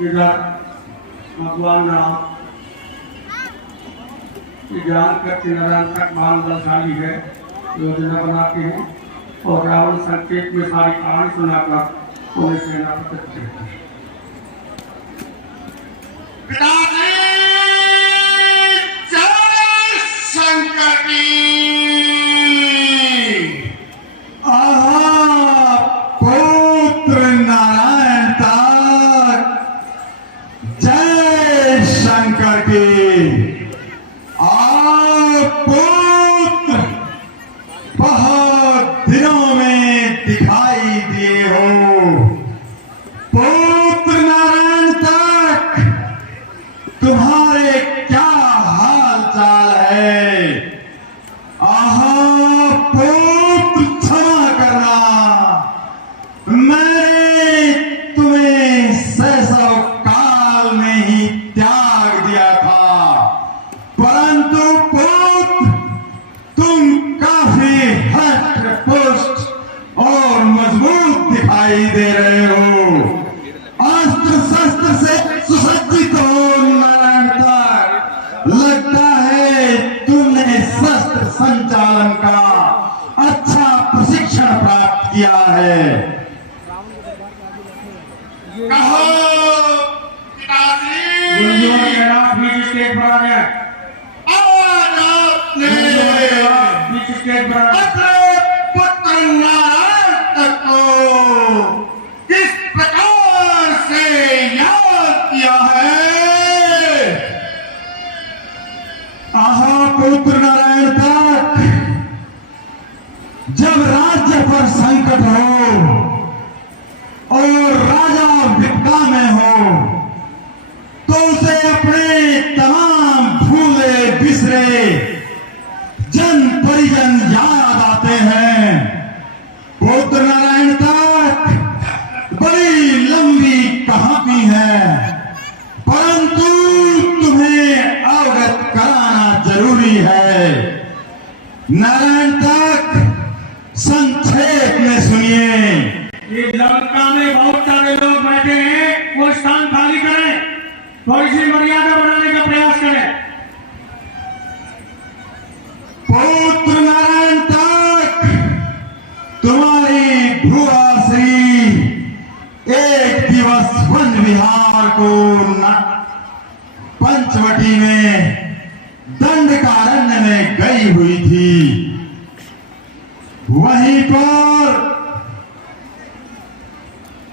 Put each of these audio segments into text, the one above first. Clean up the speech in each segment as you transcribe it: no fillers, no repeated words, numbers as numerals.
इधर भगवान राम ज्ञान करके नारायण तक महान बलशाली है, योजना बनाते हैं और रावण संकेत में सारी कहानी सुनाकर उन्हें सेनापति करते हैं। पुत्र नारायण तक जय शंकर की। पुत्र बहुत दिनों में दिखाई दिए हो। पुत्र नारायण तक तुम्हारे क्या हाल चाल है? पुत्र क्षमा करना, मैंने तुम्हें शैशव काल में ही त्याग दिया था, परंतु पुत्र तुम काफी हष्ट पुष्ट और मजबूत दिखाई दे रहे हो। अस्त्र शस्त्र से सुसज्जित हो नारायण तक, लगता है तुमने शस्त्र संचालन का अच्छा प्रशिक्षण प्राप्त किया है। कहो पुत्र नारायण तक को किस प्रकार से याद किया है? पुत्र नारायण तक जब राज्य पर संकट हो और राजा विपदा में हो तो उसे अपने तमाम भूले बिसरे जन परिजन याद आते हैं। पुत्र नारायण तक बड़ी लंबी कहानी है, परंतु तुम्हें अवगत कराना जरूरी है। नारायण तक संक्षेप में सुनिए। ये लंका में बहुत सारे लोग बैठे हैं, वो स्थान खाली करें, थोड़ी सी मर्यादा बनाने का प्रयास करें। पुत्र नारायण तक तुम्हारी भुआ श्री एक दिवस वन विहार को पंचवटी में दंडकारण्य में गई हुई थी। वहीं पर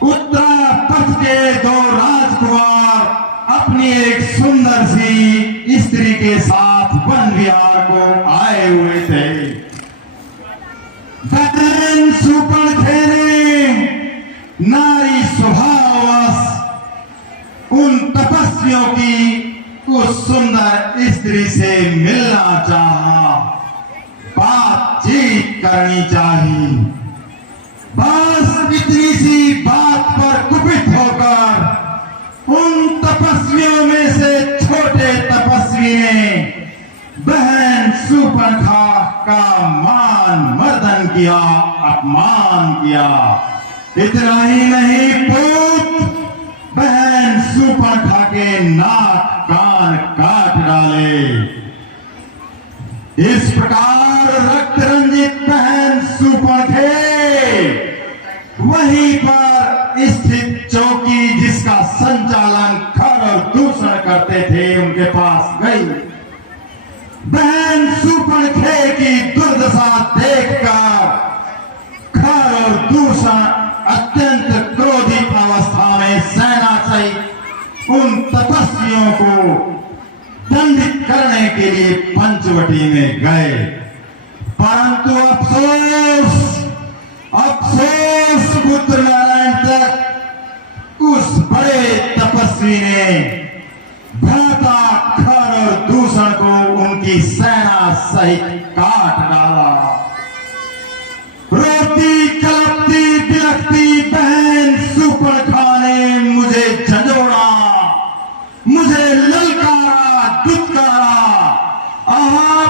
उत्तरा पथ के दो राजकुमार अपनी एक सुंदर सी स्त्री के साथ वन विहार को आए हुए थे। बहन सुपर्णखे ने नारी स्वभाववश उन तपस्वियों की उस सुंदर स्त्री से मिलना चाहा, बातचीत करनी चाहिए। बस इतनी सी बात पर कुपित होकर उन तपस्वियों में से छोटे तपस्वी ने बहन सुपर्णखा का मान मर्दन किया, अपमान किया। इतना ही नहीं, पुत्र बहन सुपर्णखा के नाक कान काट डाले। इस प्रकार रक्त रंजित बहन सुपर्णखे वहीं पर स्थित चौकी जिसका संचालन खर और दूषण करते थे उनके पास गई। बहन सुपर्णखे की दुर्दशा देखकर खर और दूषण अत्यंत क्रोधित अवस्था में सेना सहित उन तपस्वियों को दंडित करने के लिए पंचवटी में गए, परंतु अफसोस पुत्र नारायण तक उस बड़े तपस्वी ने भ्राता खर और दूषण को उनकी सेना सहित काट डाला। रोती कलपती बिलखती बहन सुपर्णखा ने मुझे झंझोड़ा, मुझे ललकारा, दुत्कारा।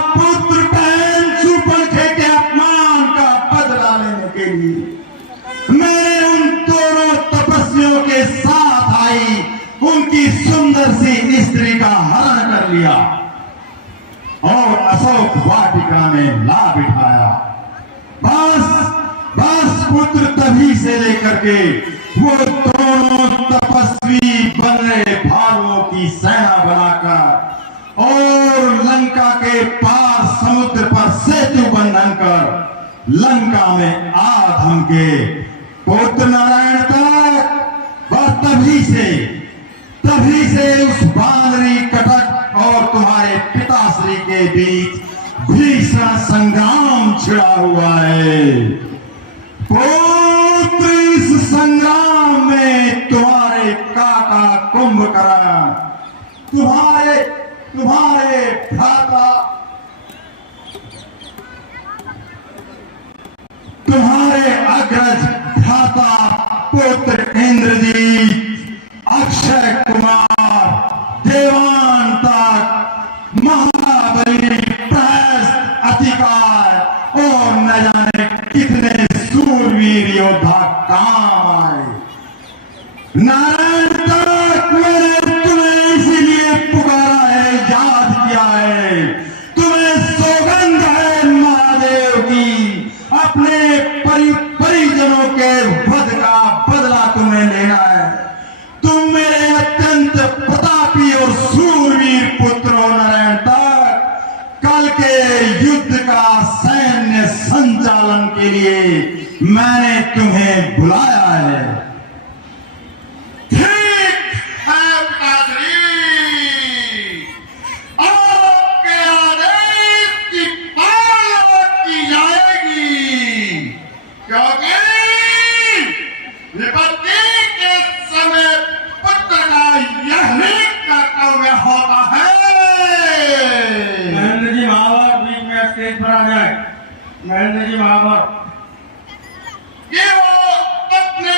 पुत्र बहन सुपर्णखे के अपमान का बदला लेने के लिए मैंने उन दोनों लिया और अशोक वाटिका में ला बिठाया। बस बस पुत्र तभी से लेकर के वो दोनों तपस्वी बन रहे भालुओं की सेना बनाकर और लंका के पार समुद्र पर सेतु बंधन कर लंका में आ धमके। पुत्र नारायण तक वह तभी से उस बानरी कटक और तुम्हारे पिताश्री के बीच भीषण संग्राम छिड़ा हुआ है। पुत्र इस संग्राम में तुम्हारे काका कुंभकर्ण, तुम्हारे भ्राता, तुम्हारे अग्रज भ्राता पुत्र इंद्रजीत, अक्षय कुमार, देवांतक, महाबली, प्रहस्त, अतिकार और न जाने कितने सूरवीर योद्धा काम आए। नारायण तक मैंने तुम्हें इसीलिए पुकारा है, याद किया है। तुम्हें सौगंध है महादेव की, अपने परिजनों के वध का बदला तुम्हें लेना है। तुम मेरे अत्यंत प्रतापी और सूरवीर पुत्र हो नारायण तक। कल के युद्ध का सैन्य संचालन के लिए मैंने तुम्हें बुलाया है। ठीक है पिताश्री, आपके आदेश की पालना की जाएगी, क्योंकि विपत्ति के समय पुत्र का यही कर्तव्य होता है। महेंद्र जी महावर बीच में स्टेज पर आ जाए। महेंद्र जी महावर कि वो अपने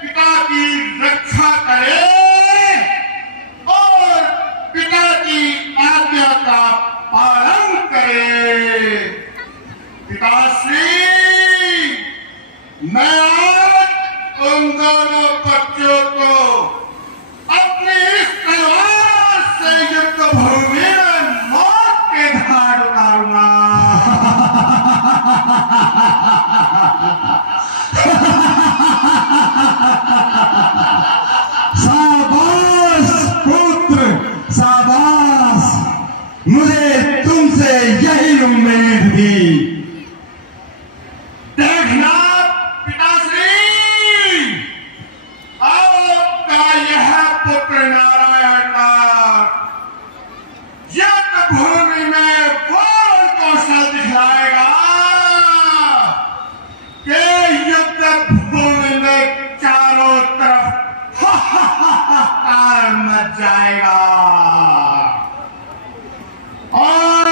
पिता की रक्षा करे और पिता की आज्ञा का पालन करे। पिताश्री, मैं आज उन दोनों बच्चों को अपनी इस तलवार से युद्ध भूमि में मौत के घाट उतारूंगा। शाबाश पुत्र, शाबाश। मुझे तुमसे यही उम्मीद थी। देखना पिताश्री, आपका यह पुत्र नारायण का युद्ध भूमि में वो कौशल दिखलाएगा कि युद्ध भूमि में चारों तरफ हाहाकार मच जाएगा और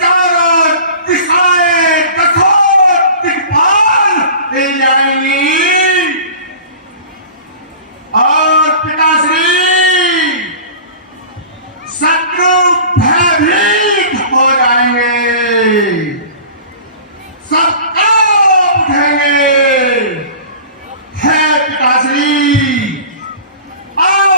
चारों दिशाएं कठोर दिग्पाल हिल जाएंगी और पिताश्री, शत्रु भयभीत हो जाएंगे, सब कांप उठेंगे। है पिताश्री, आप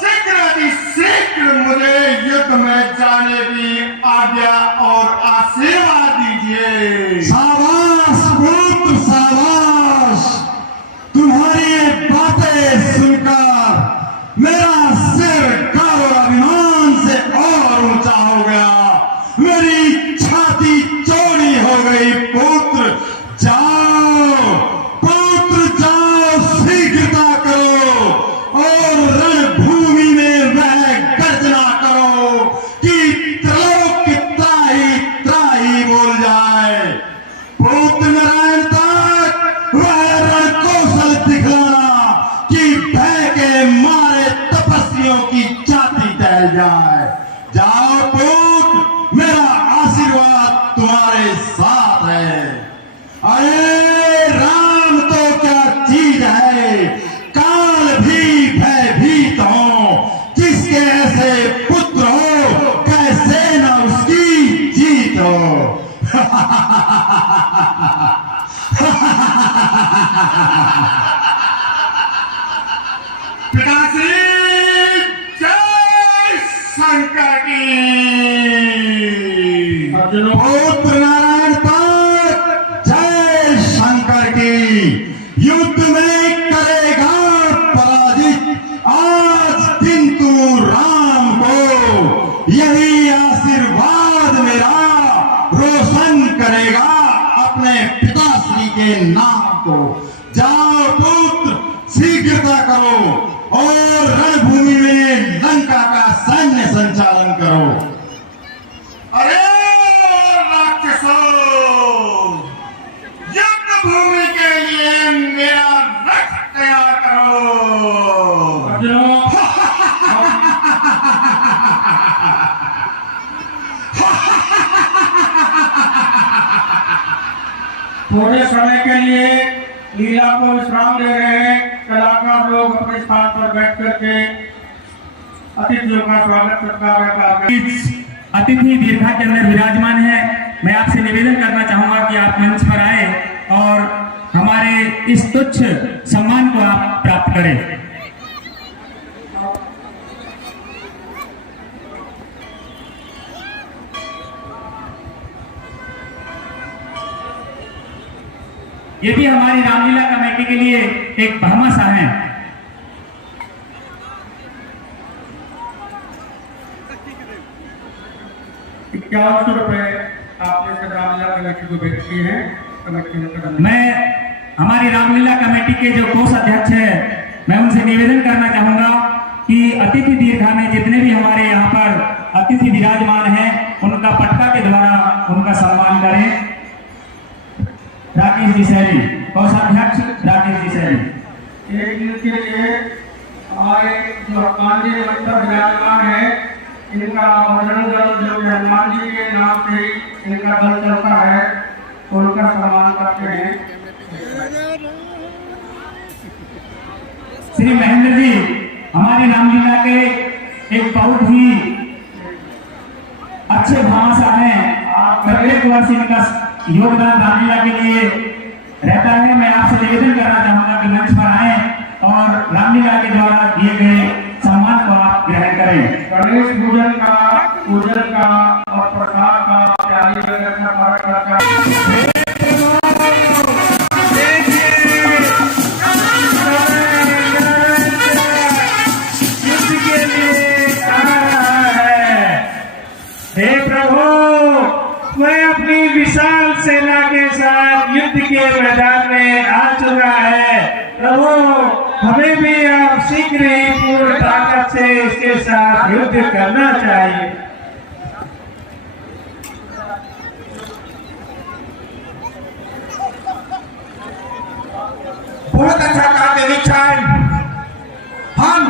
शीघ्र मुझे युद्ध में जाने की आज्ञा और आशीर्वाद दीजिए। शाबाश पुत्र, शाबाश। तुम्हारी ये बातें सुनकर मेरा सिर गर्व और अभिमान से और ऊंचा हो गया। मेरी छाती चौड़ी हो गई। पुत्र जाओ, पुत्र जाओ, शीघ्रता करो और रणभूमि में वह गर्जना करो कि त्रिलोक त्राही त्राही बोल जाए। पुत्र नारायण तक वह रण कौशल दिखलाना कि भय के मारे तपस्वियों की छाती टहल जाए। जाओ पुत्र, मेरा आशीर्वाद तुम्हारे साथ है। अरे राम तो क्या चीज है, काल भी भयभीत हो। जिसके ऐसे पुत्र हो, कैसे न उसकी जीत हो। पिताश्री, जय शंकर की अर्जुनों पुत्र नारायण तक जय शंकर की। युद्ध में करेगा पराजित आज किंतु राम को यही आशीर्वाद मेरा रोशन करेगा अपने पिताश्री के नाम को। जाओ पुत्र शीघ्रता करो और रणभूमि में लंका का सैन्य संचालन करो। अरे राक्षसों, युद्ध भूमि के लिए मेरा रथ तैयार करो। अर्जुनों थोड़े समय के लिए लीला को विश्राम दे रहे हैं। कलाकार लोग अपने स्थान पर बैठ करके अतिथियों का स्वागत सत्कार करें। अतिथि दीर्घा के अंदर विराजमान है। मैं आपसे निवेदन करना चाहूंगा कि आप मंच पर आए और हमारे इस तुच्छ सम्मान को आप प्राप्त करें। ये भी हमारी रामलीला कमेटी के लिए एक भामाशाह है। 5100 रुपए आपने से रामलीला कमेटी को भेज किए हैं। कमेटी ने कदम मैं हमारी रामलीला कमेटी के जो कोष अध्यक्ष है, मैं उनसे निवेदन करना चाहूंगा कि अतिथि दीर्घा में जितने भी हमारे यहाँ पर अतिथि विराजमान हैं, उनका पटका के द्वारा उनका सम्मान करें। राकेश जी सैनी, कोषाध्यक्ष राकेश जी सैनी। एक दिन के लिए हमारे जो हनुमान मंत्र विराजमान है, इनका बजरंग दल जो हनुमान जी के नाम से इनका दल चलता है, तो उनका सम्मान करते हैं। श्री महेंद्र जी हमारी रामलीला के एक बहुत ही अच्छे भामाशाह हैं। प्रत्येक वर्ष इनका योगदान रामलीला के लिए रहता है। मैं आपसे निवेदन करना चाहूंगा कि मंच पर आए और रामलीला के द्वारा दिए गए सम्मान को आप ग्रहण करें। गणेश पूजन का और प्रसाद का तैयारी करना हे प्रभु, मैं अपनी विशाल सेना के साथ युद्ध के मैदान में आ चुका है। प्रभु, हमें भी आप शीघ्र ही पूर्ण ताकत से इसके साथ युद्ध करना चाहिए। बहुत अच्छा कार्य विचार। हम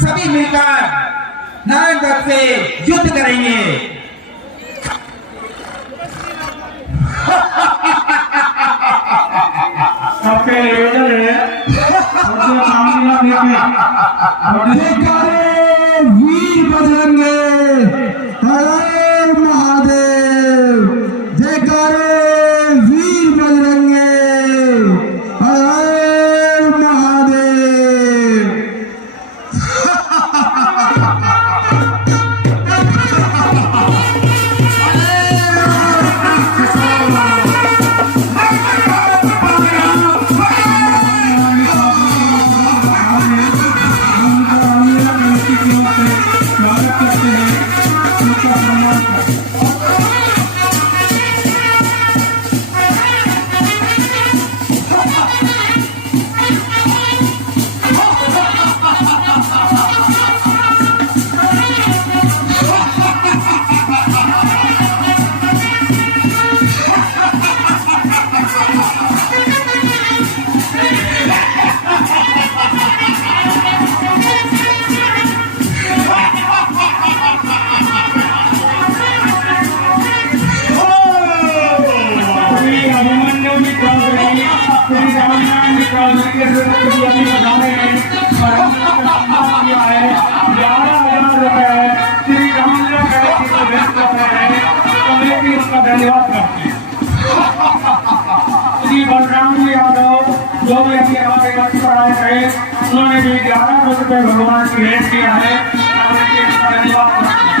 सभी मिलकर नारायणगढ़ से युद्ध करेंगे। आपके निवेदन है वीर बजरंगे हर महादेव। जयकारे वीर बजरंगे हर महादेव। धन्यवाद करते हैं। श्री बलराम जी यादव जो भी अभी हमारे मंच पर आए थे, उन्होंने भी 1100 रुपये भगवान की भेंट किया है। धन्यवाद करते हैं।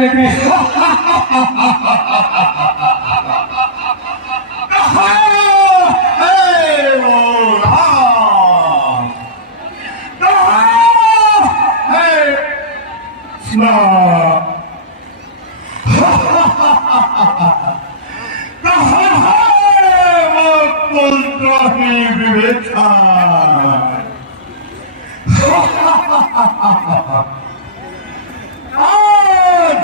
जाने थे। आज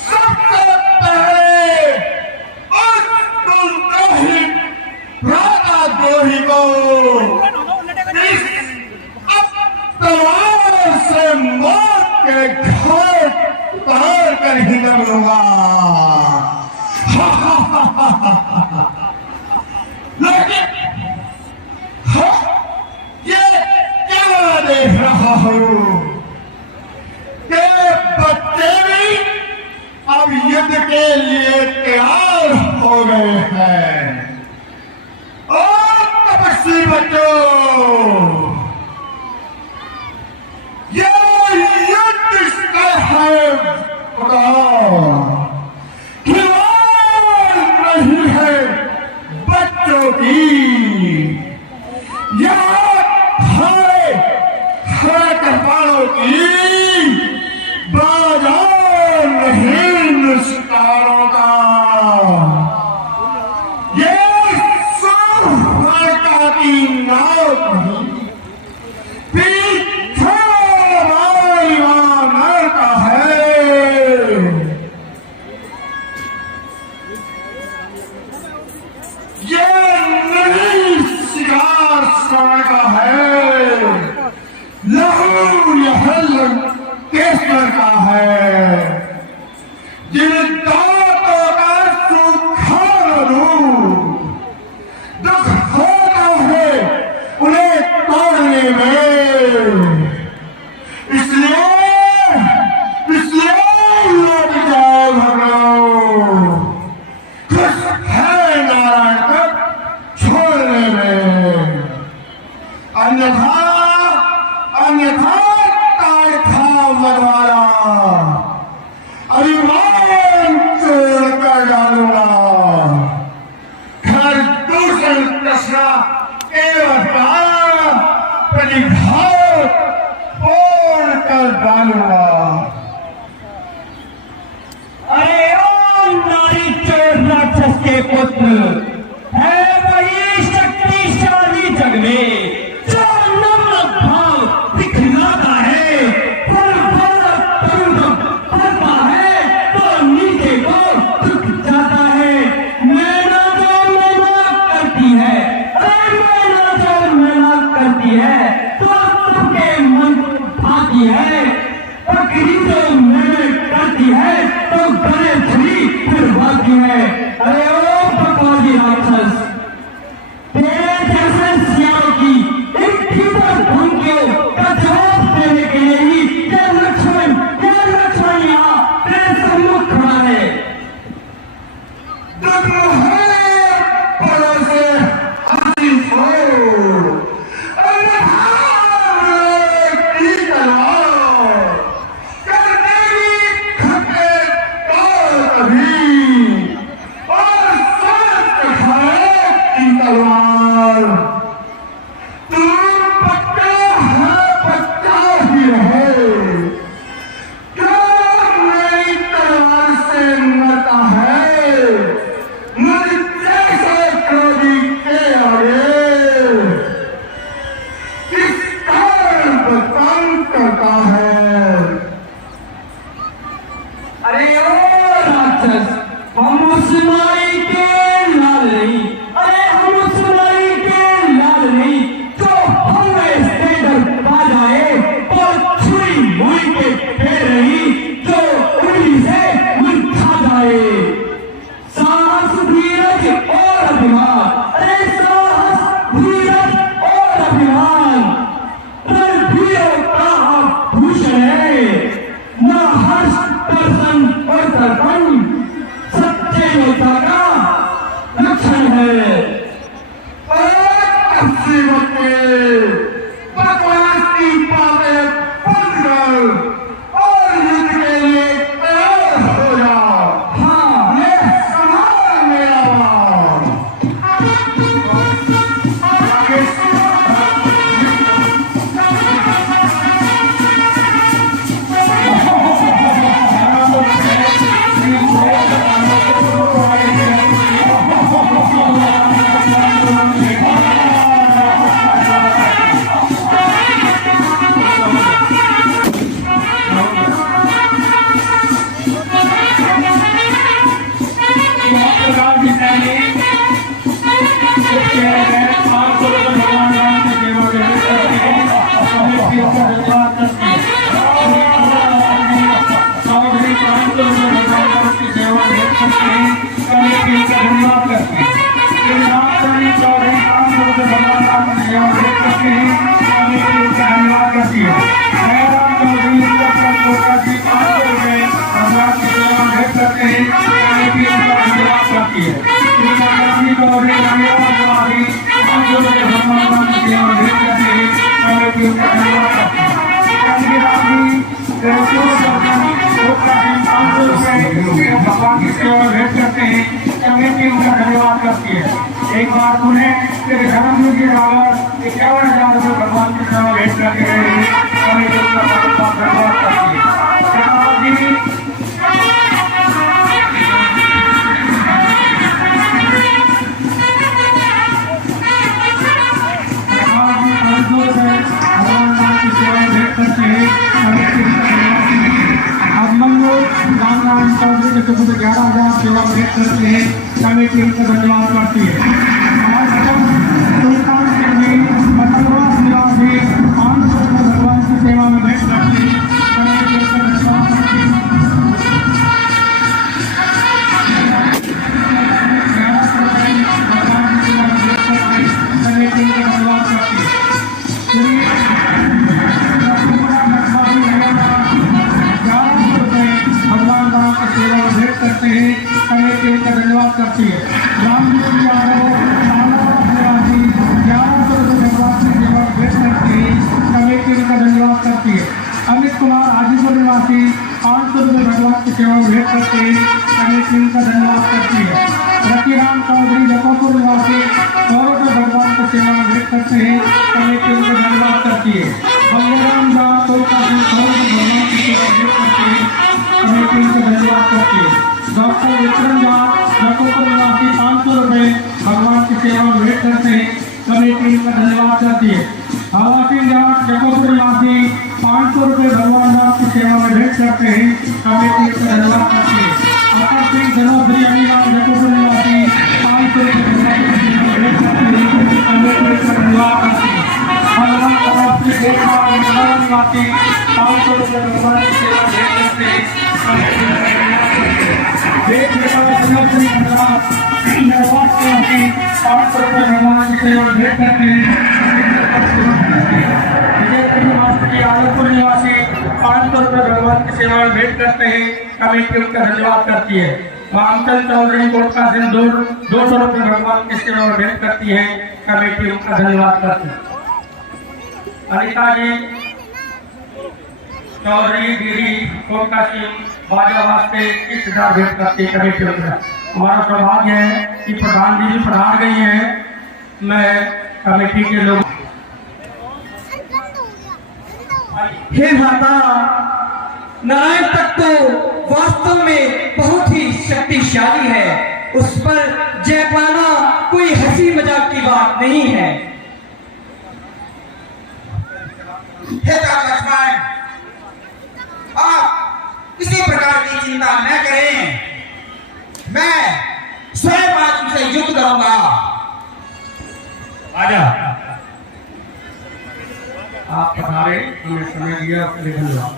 सबसे पहले उस दुर्दोही द्रोही को इस तलवार से मौत के घाट उतार कर ही कर लूंगा। लेकिन ये क्या देख रहा हूं कि बच्चे भी अब युद्ध के लिए तैयार हो गए हैं। और तपस्वी बच्चों, ये युद्ध इसका है खिलवाड़ नहीं है बच्चों की। हरे कृपाणों की बाजार नहीं निस्तारों का। ये सुरका की नाव नहीं, पीछे मार का है। ये नहीं शिकार स्वर्ण का है, लहू यह केसर का है। जिन दांतों का सूखा रूप दुख होता है उन्हें तोड़ने में। इसलिए लौट जाओ भगवान, खुश है नारायण तक छोड़ने में। अन्यथा ताड़ खा मरवारा अभिमान चोर कर डालूंगा। घर दूषण कसरा एवं प्रतिघात तोड़ कर डालूंगा। अरे ओ नारी चोर राक्षस के पुत्र, है वही शक्तिशाली जग में जो नम्र भाव दिखलाता है। पढ़ता है तो नीचे को झुक जाता है। मैना जो मेहनत करती है, अरे मैना जो मेहनत करती है तो सबके मन भाती है। बकरी जो मेहनत करती है तो गले छुरी फिरवाती है। अरे ओ बकवादी राक्षस, तेरे जैसे सियारों की इन भीतर धमकियों का जवाब देने के लिए ही ये लक्ष्मण यहाँ तेरे सम्मुख खड़ा है। अरे ओ राक्षस, हम उस नारी के लाल नहीं, अरे हम उस नारी के लाल नहीं जो हमें स्टेडर पा जाए और छुरी मुई के फेर रही जो उंगली से मुंह खा जाए। साहस धीरज और अभिमान, अरे साहस धीरज और अभिमान रणवीरों का भूषण है। न हर्ष दर्शन और दर्पण सच्चे योद्धा का लक्षण है। बकवास की बातें बंद कर और युद्ध के लिए तैयार करती है। इनका गांधी चौधरी रानीवास निवासी 500 रुपये भगवान की सेवा में भेंट करते हैं। कमेटी उनका धन्यवाद करती है। भगवान की सेवा में भेंट करते हैं। कमेटी उनका धन्यवाद करती है। एक बार उन्हें धर्मवीर के बराबर 51,000 रुपये भगवान की सेवा में भेंट करके गए हैं। कमेटी उनका धन्यवाद करती है। चौधरी के सुबह 11,000 सेवा भेंट करते हैं। कमेटी उनका धन्यवाद करती है। सुल्तान सिंह जी मतलवास निवासी 500 रुपये भगवान की सेवा में भेंट करते हैं। कमेटी उनका धन्यवाद करती है। कमेटी उनका धन्यवाद करती है। सेवा में भेंट करते हैं। कमेटी उनका धन्यवाद करती है। रामदेव यादव निवासी 1100 रुपये भगवान की सेवा में भेंट करते हैं। कमेटी उनका धन्यवाद करती है। अमित कुमार हाजीपुर निवासी 500 रुपये भगवान की सेवा में भेंट करते हैं। कमेटी उनका धन्यवाद करती है। रकीराम चौधरी जकोपुर निवासी 100 रुपये भगवान की सेवा में भेंट करते हैं। कमेटी उनका धन्यवाद करती है। बलराम दास कोलका सिंह 100 रुपये भगवान की सेवा में भेंट करते हैं। कमेटी उनका धन्यवाद करती है। डॉक्टर विक्रम दास जकोपुर निवासी 500 रुपये भगवान की सेवा में भेंट करते हैं। कमेटी उनका धन्यवाद करती है। हवा सिंह दास जकोपुर निवासी 500 रुपये भगवान दास की सेवा में भेंट करते हैं। कमेटी उनका धन्यवाद करती है। अपर सिंह जनोश्री अमीराम जकोपुर निवासी 500 रुपये भगवान की सेवा में भेंट करते हैं। कमेटी उनका धन्यवाद करती है। भगवान निवासी 500 रुपये भगवान की सेवा में भेंट करते हैं। आलमपुर निवासी 500 रुपये भगवान की सेवा में भेंट करते हैं। कमेटी उनका धन्यवाद करती है। रामचंद चौधरी कोटका सिंह 200 रुपये भगवान की सेवा में भेंट करती है। कमेटी उनका धन्यवाद करती है। अनिता जी चौधरी गिरी कोटका सिंह बाजा वास्ते 30,000 भेंट करती है। कमेटी उनका हमारा सौभाग्य है कि प्रधान जी भी पधार गई हैं। मैं कमेटी के लोग हे माता, नारायण तक तो वास्तव में बहुत ही शक्तिशाली है। उस पर जय पाना कोई हंसी मजाक की बात नहीं है। हे लक्ष्मण, आप किसी प्रकार की चिंता न करें। मैं स्वयं आज उनसे युद्ध करूंगा। आजा। आप पधारे, हमें समय दिया, धन्यवाद।